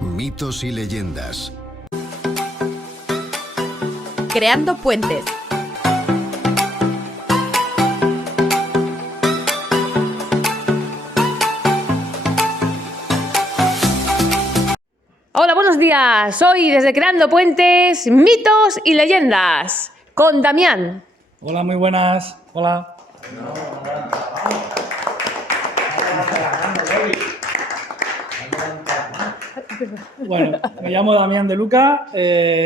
Mitos y leyendas. Creando puentes. Hola, buenos días. Hoy desde Creando Puentes, mitos y leyendas, con Damián. Hola, muy buenas. Hola. Bueno, me llamo Damián de Luca,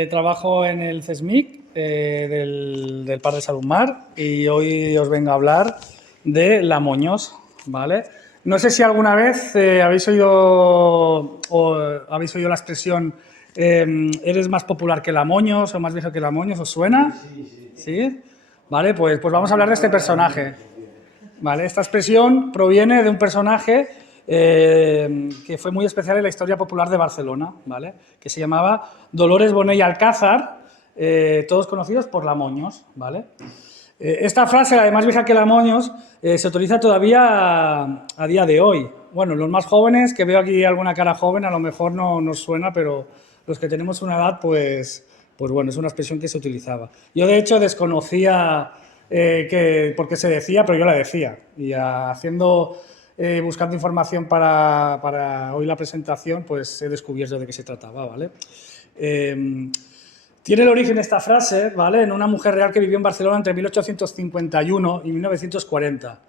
trabajo en el CSMIC del Parc de Salumar y hoy os vengo a hablar de Lamoños, ¿vale? No sé si alguna vez habéis oído la expresión eres más popular que Lamoños o más viejo que Lamoños, ¿os suena? Sí. Vale, pues vamos a hablar de este personaje. Vale, esta expresión proviene de un personaje que fue muy especial en la historia popular de Barcelona, ¿vale? Que se llamaba Dolores Bonet y Alcázar, todos conocidos por Lamoños, ¿vale? Esta frase, la de más vieja que Lamoños, se utiliza todavía a día de hoy. Bueno, los más jóvenes, que veo aquí alguna cara joven, a lo mejor no nos suena, pero los que tenemos una edad, pues bueno, es una expresión que se utilizaba. Yo, de hecho, desconocía por qué se decía, pero yo la decía. Y buscando información para hoy la presentación, pues he descubierto de qué se trataba, ¿vale? Tiene el origen esta frase, ¿vale?, en una mujer real que vivió en Barcelona entre 1851 y 1940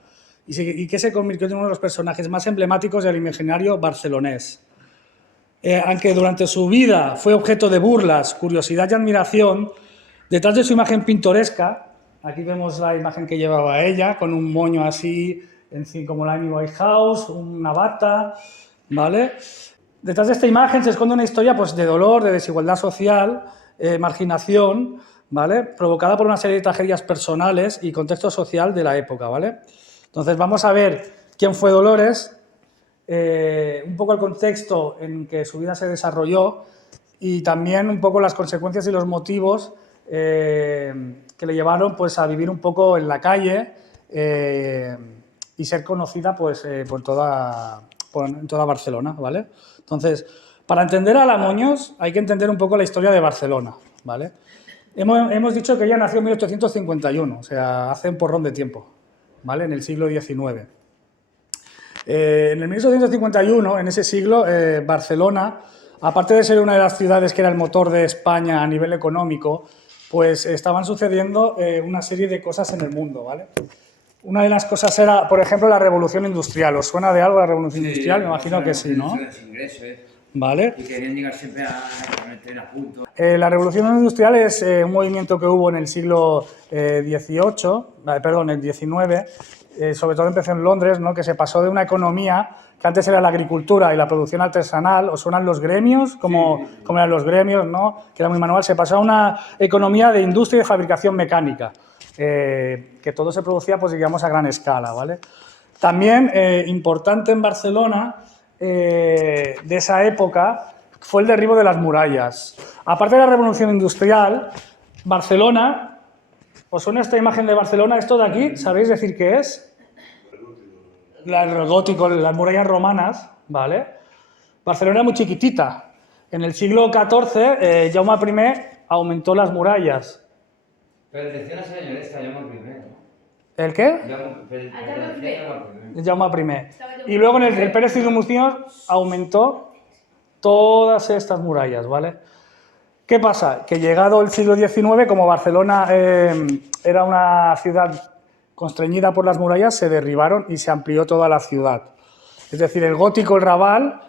y que se convirtió en uno de los personajes más emblemáticos del imaginario barcelonés. Aunque durante su vida fue objeto de burlas, curiosidad y admiración, detrás de su imagen pintoresca, aquí vemos la imagen que llevaba ella, con un moño así, como la Amy Winehouse, una bata, ¿vale? Detrás de esta imagen se esconde una historia, pues, de dolor, de desigualdad social, marginación, ¿vale?, provocada por una serie de tragedias personales y contexto social de la época, ¿vale? Entonces vamos a ver quién fue Dolores, un poco el contexto en que su vida se desarrolló y también un poco las consecuencias y los motivos que le llevaron, pues, a vivir un poco en la calle y ser conocida, pues, en toda Barcelona, ¿vale? Entonces, para entender a Lamoños hay que entender un poco la historia de Barcelona, ¿vale? Hemos dicho que ella nació en 1851, o sea, hace un porrón de tiempo, ¿vale?, en el siglo XIX. En el 1851, en ese siglo, Barcelona, aparte de ser una de las ciudades que era el motor de España a nivel económico, pues estaban sucediendo una serie de cosas en el mundo, ¿vale? Una de las cosas era, por ejemplo, la revolución industrial. ¿Os suena de algo la revolución industrial? Me imagino que sí, ¿no? ¿Vale? Y querían llegar siempre a meter a punto. La revolución industrial es un movimiento que hubo en el siglo el XIX, sobre todo empezó en Londres, ¿no?, que se pasó de una economía que antes era la agricultura y la producción artesanal. ¿Os suenan los gremios? Como eran los gremios, ¿no?, que era muy manual. Se pasó a una economía de industria y de fabricación mecánica, que todo se producía, pues, digamos, a gran escala, ¿vale? También importante en Barcelona de esa época fue el derribo de las murallas. Aparte de la revolución industrial, Barcelona, ¿os suena esta imagen de Barcelona? Esto de aquí, ¿sabéis decir qué es? El gótico, las murallas romanas, ¿vale? Barcelona era muy chiquitita. En el siglo XIV, Jaume I aumentó las murallas. Pero decía la señora esta, Jaume I, ¿no? ¿El qué? Jaume I. Y luego en el Pérez y Muñoz aumentó todas estas murallas, ¿vale? ¿Qué pasa? Que llegado el siglo XIX, como Barcelona era una ciudad constreñida por las murallas, se derribaron y se amplió toda la ciudad. Es decir, el gótico, el Raval,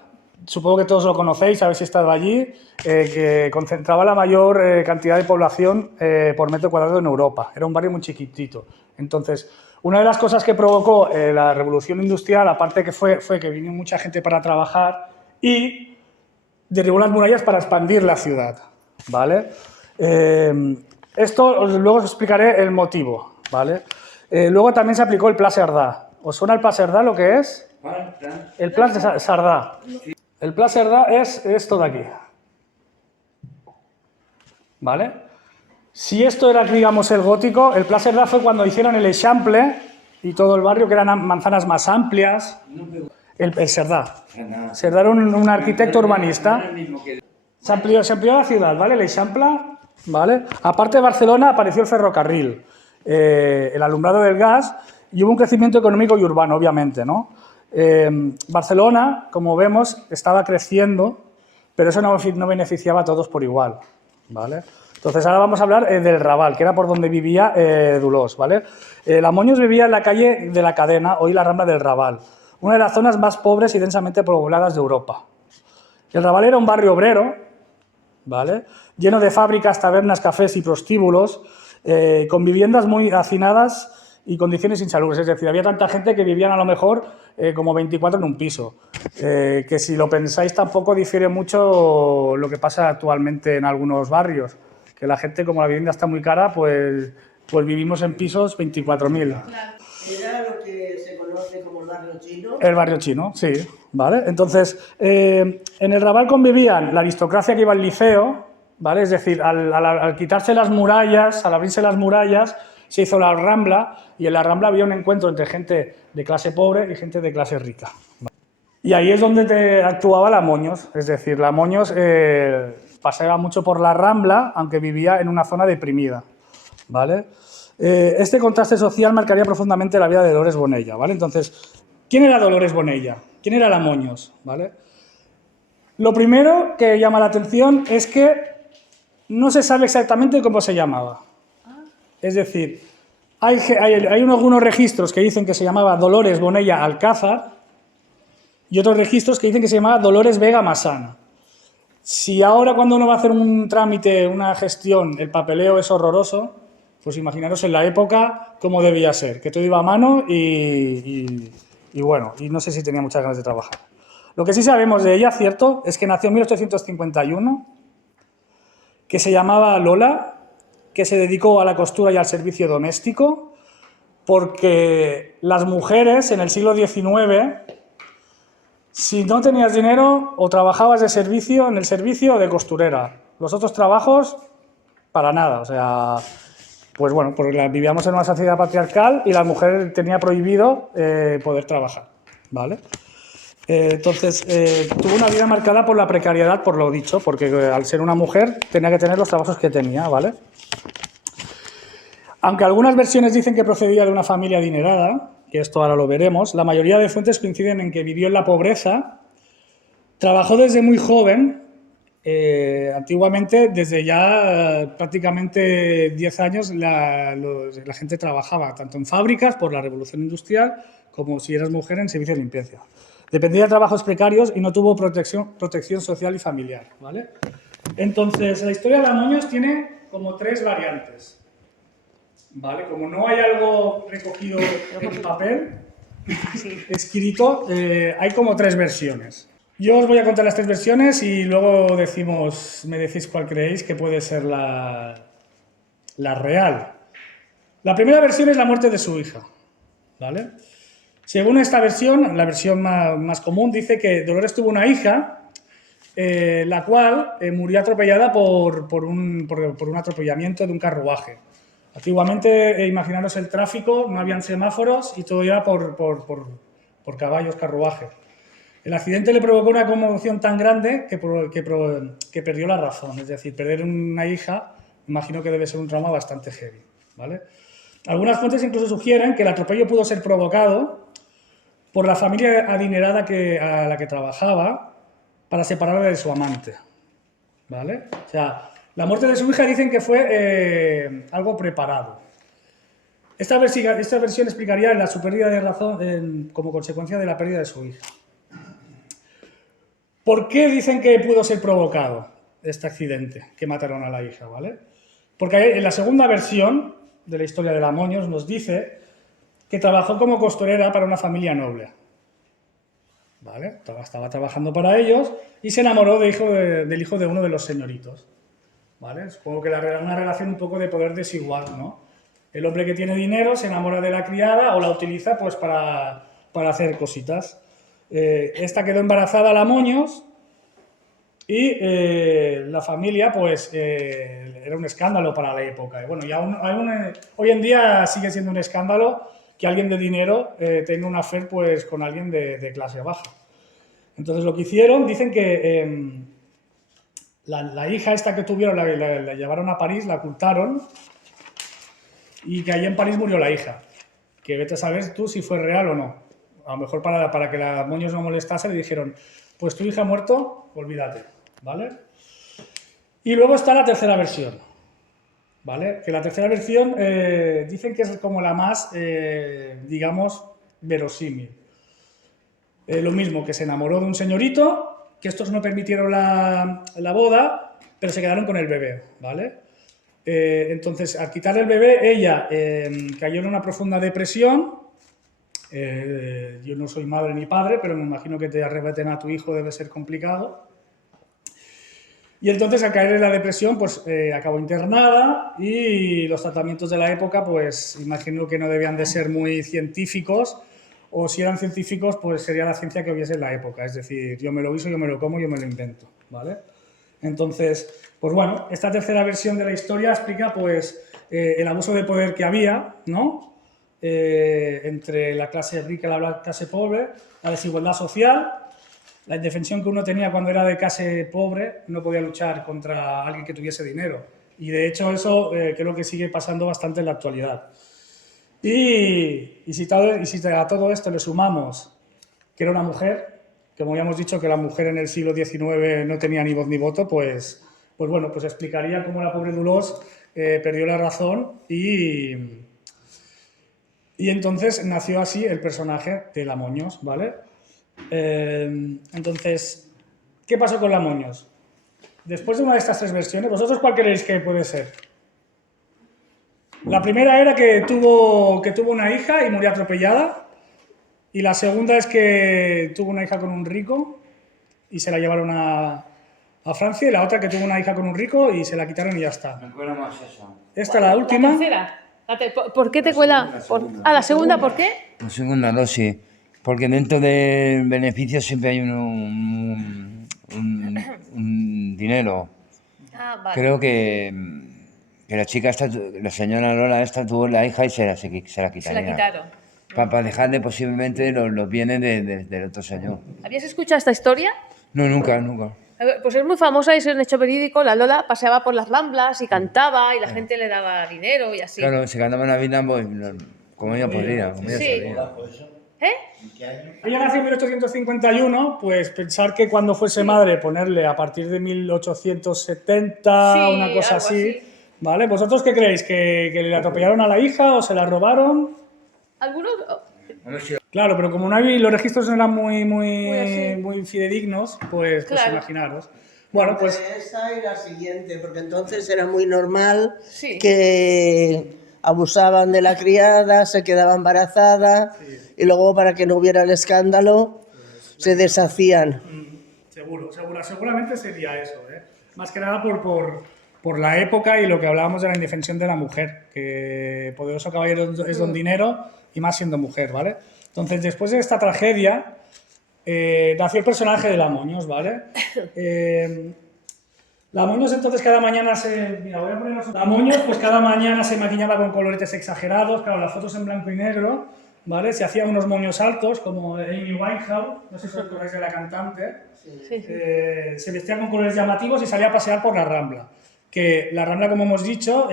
supongo que todos lo conocéis, habéis estado allí, que concentraba la mayor cantidad de población por metro cuadrado en Europa. Era un barrio muy chiquitito. Entonces, una de las cosas que provocó la revolución industrial, aparte que fue que vino mucha gente para trabajar y derribó las murallas para expandir la ciudad, ¿vale? Luego os explicaré el motivo, ¿vale? Luego también se aplicó el Pla Cerdà. ¿Os suena el Pla Cerdà lo que es? El Pla Cerdà. El Pla Cerdà es esto de aquí, ¿vale? Si esto era, digamos, el gótico, el Pla Cerdà fue cuando hicieron el Eixample y todo el barrio, que eran manzanas más amplias. El Cerdà. Nada. Cerdà era un arquitecto urbanista. No era el mismo que- Se amplió la ciudad, ¿vale? L'Eixample, ¿vale? Aparte de Barcelona apareció el ferrocarril, el alumbrado del gas y hubo un crecimiento económico y urbano, obviamente, ¿no? Barcelona, como vemos, estaba creciendo, pero eso no beneficiaba a todos por igual, ¿vale? Entonces ahora vamos a hablar del Raval, que era por donde vivía Dolors, ¿vale? Lamoños vivía en la calle de la Cadena, hoy la Rambla del Raval, una de las zonas más pobres y densamente pobladas de Europa. El Raval era un barrio obrero, ¿vale? Lleno de fábricas, tabernas, cafés y prostíbulos, con viviendas muy hacinadas y condiciones insalubres. Es decir, había tanta gente que vivían a lo mejor como 24 en un piso. Que si lo pensáis tampoco difiere mucho lo que pasa actualmente en algunos barrios. Que la gente, como la vivienda está muy cara, pues vivimos en pisos 24.000. Era lo que se conoce como el barrio chino. El barrio chino, sí, ¿vale? Entonces, en el Raval convivían la aristocracia que iba al liceo, ¿vale? Es decir, al quitarse las murallas, al abrirse las murallas, se hizo la Rambla, y en la Rambla había un encuentro entre gente de clase pobre y gente de clase rica. Y ahí es donde actuaba Lamoños, es decir, Lamoños paseaba mucho por la Rambla, aunque vivía en una zona deprimida, ¿vale? Este contraste social marcaría profundamente la vida de Dolores Bonella, ¿vale? Entonces, ¿quién era Dolores Bonella? ¿Quién era Lamoños? ¿Vale? Lo primero que llama la atención es que no se sabe exactamente cómo se llamaba. Es decir, hay algunos registros que dicen que se llamaba Dolores Bonella Alcázar y otros registros que dicen que se llamaba Dolores Vega Massana. Si ahora cuando uno va a hacer un trámite, una gestión, el papeleo es horroroso, pues imaginaros en la época cómo debía ser, que todo iba a mano y bueno, y no sé si tenía muchas ganas de trabajar. Lo que sí sabemos de ella, cierto, es que nació en 1851, que se llamaba Lola, que se dedicó a la costura y al servicio doméstico, porque las mujeres en el siglo XIX, si no tenías dinero, o trabajabas en el servicio o de costurera. Los otros trabajos, para nada, o sea... Pues bueno, porque vivíamos en una sociedad patriarcal y la mujer tenía prohibido poder trabajar, ¿vale? Entonces, tuvo una vida marcada por la precariedad, por lo dicho, porque al ser una mujer tenía que tener los trabajos que tenía, ¿vale? Aunque algunas versiones dicen que procedía de una familia adinerada, que esto ahora lo veremos, la mayoría de fuentes coinciden en que vivió en la pobreza, trabajó desde muy joven. Antiguamente, desde ya prácticamente 10 años, la gente trabajaba tanto en fábricas por la revolución industrial como si eras mujer en servicio de limpieza. Dependía de trabajos precarios y no tuvo protección social y familiar, ¿vale? Entonces, la historia de Lamoños tiene como 3 variantes, ¿vale? Como no hay algo recogido en papel, escrito, hay como 3 versiones. Yo os voy a contar las 3 versiones y luego me decís cuál creéis que puede ser la real. La primera versión es la muerte de su hija, ¿vale? Según esta versión, la versión más común, dice que Dolores tuvo una hija, la cual murió atropellada por un atropellamiento de un carruaje. Antiguamente, imaginaros el tráfico, no habían semáforos y todo era por caballos, carruajes. El accidente le provocó una conmoción tan grande que perdió la razón. Es decir, perder una hija, imagino que debe ser un trauma bastante heavy, ¿vale? Algunas fuentes incluso sugieren que el atropello pudo ser provocado por la familia adinerada a la que trabajaba para separarla de su amante, ¿vale? O sea, la muerte de su hija dicen que fue algo preparado. Esta versión explicaría su pérdida de razón como consecuencia de la pérdida de su hija. ¿Por qué dicen que pudo ser provocado este accidente que mataron a la hija, ¿vale? Porque en la segunda versión de la historia de Lamoños nos dice que trabajó como costurera para una familia noble, ¿vale? Estaba trabajando para ellos y se enamoró del hijo de uno de los señoritos, ¿vale? Supongo que una relación un poco de poder desigual, ¿no? El hombre que tiene dinero se enamora de la criada o la utiliza pues para hacer cositas. Esta quedó embarazada a Lamoños y la familia pues era un escándalo para la época. Y bueno, y hoy en día sigue siendo un escándalo que alguien de dinero tenga un affair pues, con alguien de clase baja. Entonces lo que hicieron, dicen que la hija esta que tuvieron la llevaron a París, la ocultaron y que allí en París murió la hija. Que vete a saber tú si fue real o no. A lo mejor para que la Moños no molestase le dijeron, pues tu hija ha muerto, olvídate, ¿vale? Y luego está la tercera versión, ¿vale? Que la tercera versión dicen que es como la más, digamos, verosímil. Lo mismo, que se enamoró de un señorito, que estos no permitieron la boda, pero se quedaron con el bebé, ¿vale? Entonces, al quitarle el bebé, ella cayó en una profunda depresión. Yo no soy madre ni padre, pero me imagino que te arrebeten a tu hijo debe ser complicado. Y entonces, al caer en la depresión, pues acabó internada y los tratamientos de la época, pues imagino que no debían de ser muy científicos, o si eran científicos, pues sería la ciencia que hubiese en la época, es decir, yo me lo guiso, yo me lo como, yo me lo invento, ¿vale? Entonces, pues bueno, esta tercera versión de la historia explica pues el abuso de poder que había, ¿no? Entre la clase rica y la clase pobre, la desigualdad social, la indefensión que uno tenía cuando era de clase pobre, no podía luchar contra alguien que tuviese dinero. Y de hecho eso creo que sigue pasando bastante en la actualidad. Y si a todo esto le sumamos que era una mujer, que como ya hemos dicho que la mujer en el siglo XIX no tenía ni voz ni voto, pues bueno, pues explicaría cómo la pobre Dolors perdió la razón y entonces nació así el personaje de la Moños, ¿vale? Entonces, ¿qué pasó con la Moños? Después de una de estas tres versiones, ¿vosotros cuál creéis que puede ser? La primera era que tuvo una hija y murió atropellada. Y la segunda es que tuvo una hija con un rico y se la llevaron a Francia. Y la otra que tuvo una hija con un rico y se la quitaron y ya está. Me cuela más esa. Esta, la última. La tercera. ¿Por qué te cuela? La segunda, ¿por qué? La segunda dosis. Porque dentro del beneficio siempre hay un dinero. Ah, vale. Creo que la chica esta, la señora Lola esta tuvo la hija y se la quitaría. Se la quitaron. Para dejarle posiblemente los bienes del otro señor. ¿Habías escuchado esta historia? No, nunca, nunca. Pues es muy famosa, es un hecho verídico. La Lola paseaba por las Ramblas y cantaba y la gente le daba dinero y así. Claro, se cantaba la vida, pues, como ella podría, como ella Sí. sabía. ¿Eh? Ella nació en 1851, pues pensar que cuando fuese madre ponerle a partir de 1870, Sí, una cosa algo así, así. ¿vale? ¿Vosotros qué creéis? ¿Que le atropellaron a la hija o se la robaron? ¿Algunos? Claro, pero como no hay, los registros no eran así. muy fidedignos, pues Claro. imaginaros. Bueno, pues Esa y la siguiente, porque entonces era muy normal Sí. que abusaban de la criada, se quedaba embarazada y luego para que no hubiera el escándalo se deshacían. seguramente sería eso, ¿eh? Más que nada por la época y lo que hablábamos de la indefensión de la mujer, que poderoso caballero es don dinero y más siendo mujer, ¿vale? Entonces, después de esta tragedia, nació el personaje de la Moños, ¿vale? La Moños entonces cada mañana La Moños pues cada mañana se maquillaba con coloretes exagerados, claro, las fotos en blanco y negro, ¿vale? Se hacía unos moños altos como Amy Winehouse, no sé si os acordáis de la cantante. Sí. Se vestía con colores llamativos y salía a pasear por la Rambla. Que la Rambla, como hemos dicho,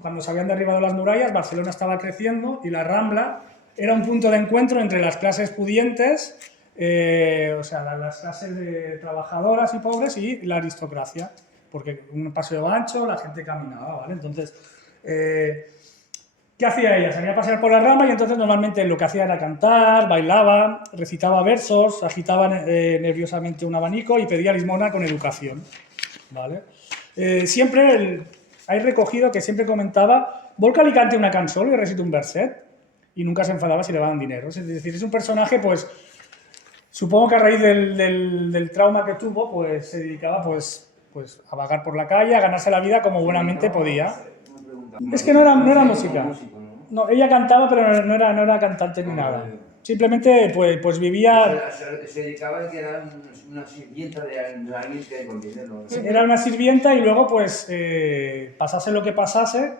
cuando se habían derribado las murallas, Barcelona estaba creciendo y la Rambla era un punto de encuentro entre las clases pudientes, o sea, las clases de trabajadoras y pobres y la aristocracia, porque un paseo ancho, la gente caminaba, ¿vale? Entonces, ¿qué hacía ella? Salía a pasear por la Rambla y entonces normalmente lo que hacía era cantar, bailaba, recitaba versos, agitaba nerviosamente un abanico y pedía limosna con educación, ¿vale? Siempre hay recogido que siempre comentaba vol que li cante una cançó y recite un verset y nunca se enfadaba si le daban dinero. Es decir, es un personaje, pues, supongo que a raíz del trauma que tuvo, pues se dedicaba pues a vagar por la calle, a ganarse la vida como buenamente podía. Es que no era música. No, ella cantaba, pero no era cantante ni nada. Simplemente pues vivía... Se dedicaba a que era una sirvienta de alguien que con dinero. Era una sirvienta y luego pues pasase lo que pasase,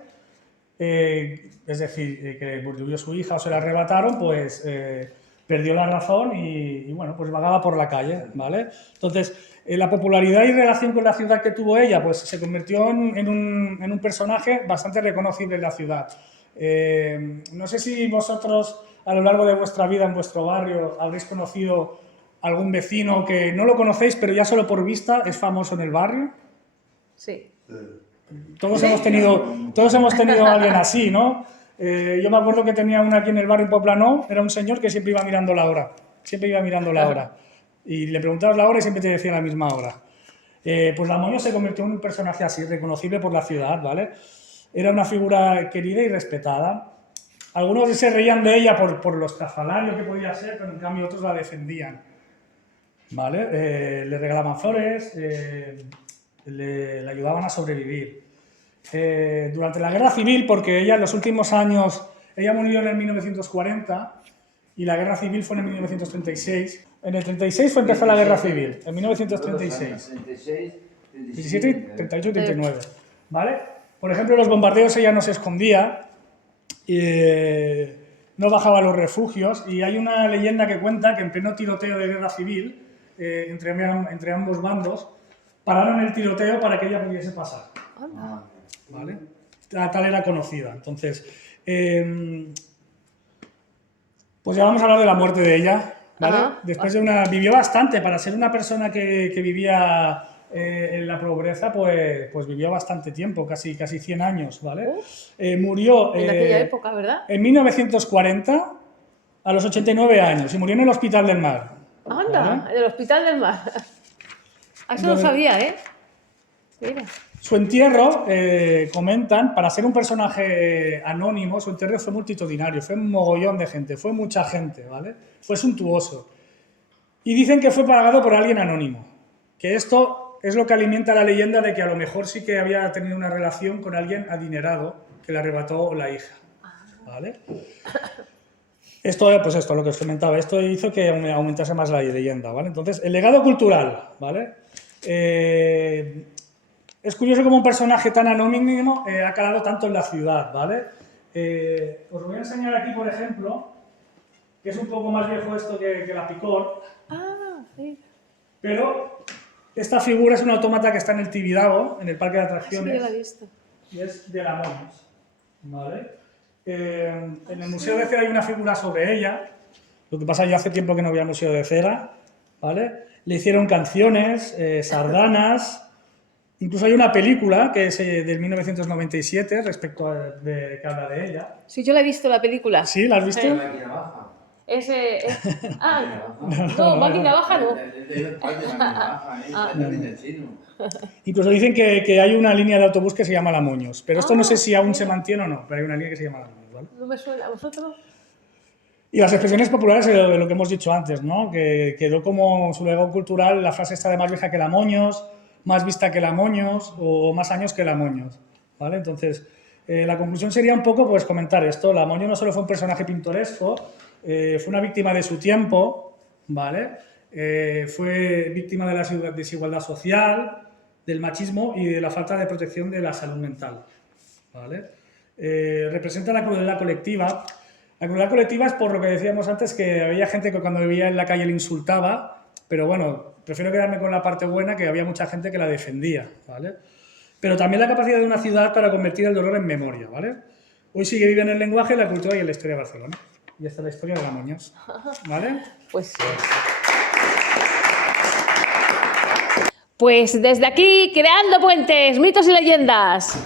es decir, que murió su hija o se la arrebataron, pues perdió la razón y, bueno, pues vagaba por la calle, ¿vale? Entonces, la popularidad y relación con la ciudad que tuvo ella, pues se convirtió en un personaje bastante reconocible en la ciudad. No sé si vosotros, a lo largo de vuestra vida en vuestro barrio, habréis conocido algún vecino que no lo conocéis, pero ya solo por vista es famoso en el barrio. Sí. Todos hemos tenido a alguien así, ¿no? Yo me acuerdo que tenía uno aquí en el barrio en Poblenou, era un señor que siempre iba mirando la hora, y le preguntabas la hora y siempre te decía la misma hora. Pues la Moños se convirtió en un personaje así, reconocible por la ciudad, ¿vale? Era una figura querida y respetada. Algunos se reían de ella por lo estrafalario que podía ser, pero en cambio otros la defendían, ¿vale? Le regalaban flores, le ayudaban a sobrevivir. Durante la Guerra Civil, porque ella en los últimos años, ella murió en el 1940 y la Guerra Civil fue en el 1936. En el 36 empezó la Guerra Civil, en 1936. 17, 38 y 39, ¿vale? Por ejemplo, los bombardeos ella no se escondía, no bajaba a los refugios, y hay una leyenda que cuenta que en pleno tiroteo de Guerra Civil, entre ambos bandos, pararon el tiroteo para que ella pudiese pasar. ¿Vale? Tal era conocida. Entonces, pues ya vamos a hablar de la muerte de ella, ¿vale? Después de vivió bastante, para ser una persona que vivía en la pobreza, pues vivió bastante tiempo, casi 100 años, ¿vale? Murió... En aquella época, ¿verdad? En 1940, a los 89 años, y murió en el Hospital del Mar. Anda, ¿vale? en el Hospital del Mar. Eso no sabía, ¿eh? Mira. Su entierro, comentan, para ser un personaje anónimo, su entierro fue multitudinario, fue un mogollón de gente, fue mucha gente, ¿vale? Fue suntuoso. Y dicen que fue pagado por alguien anónimo, que esto es lo que alimenta la leyenda de que a lo mejor sí que había tenido una relación con alguien adinerado que le arrebató la hija, ¿vale? Esto, pues esto, lo que os comentaba, esto hizo que aumentase más la leyenda, ¿vale? Entonces, el legado cultural, ¿vale? Es curioso cómo un personaje tan anónimo ha calado tanto en la ciudad, ¿vale? Os voy a enseñar aquí, por ejemplo, que es un poco más viejo esto que la Picor. Sí. Pero esta figura es un autómata que está en el Tibidabo, en el parque de atracciones. Sí, yo la he visto. Y es de la Moños, ¿vale? En el Museo de Cera hay una figura sobre ella. Lo que pasa es que yo hace tiempo que no voy al Museo de Cera, ¿vale? Le hicieron canciones, sardanas. Incluso hay una película que es del 1997 que habla de ella. Sí, yo la he visto, la película. ¿Sí? ¿La has visto? No, máquina baja no. Incluso dicen que hay una línea de autobús que se llama La Moños, pero esto no sé si aún se mantiene o no, pero hay una línea que se llama La Moños, ¿vale? No me suena, ¿a vosotros? Y las expresiones populares de lo que hemos dicho antes, ¿no? Que quedó como su legado cultural la frase esta de más vieja que la Moños, más vista que la Moños o más años que la Moños, ¿vale? Entonces, la conclusión sería un poco pues comentar esto. La Moños no solo fue un personaje pintoresco, fue una víctima de su tiempo, ¿vale? Fue víctima de la desigualdad social, del machismo y de la falta de protección de la salud mental, ¿vale? Representa la crueldad colectiva. La crueldad colectiva es por lo que decíamos antes, que había gente que cuando vivía en la calle le insultaba, pero bueno, prefiero quedarme con la parte buena, que había mucha gente que la defendía, ¿vale? Pero también la capacidad de una ciudad para convertir el dolor en memoria, ¿vale? Hoy sigue viva en el lenguaje, la cultura y en la historia de Barcelona. Y esta es la historia de la Moños, ¿vale? Pues desde aquí, creando puentes, mitos y leyendas.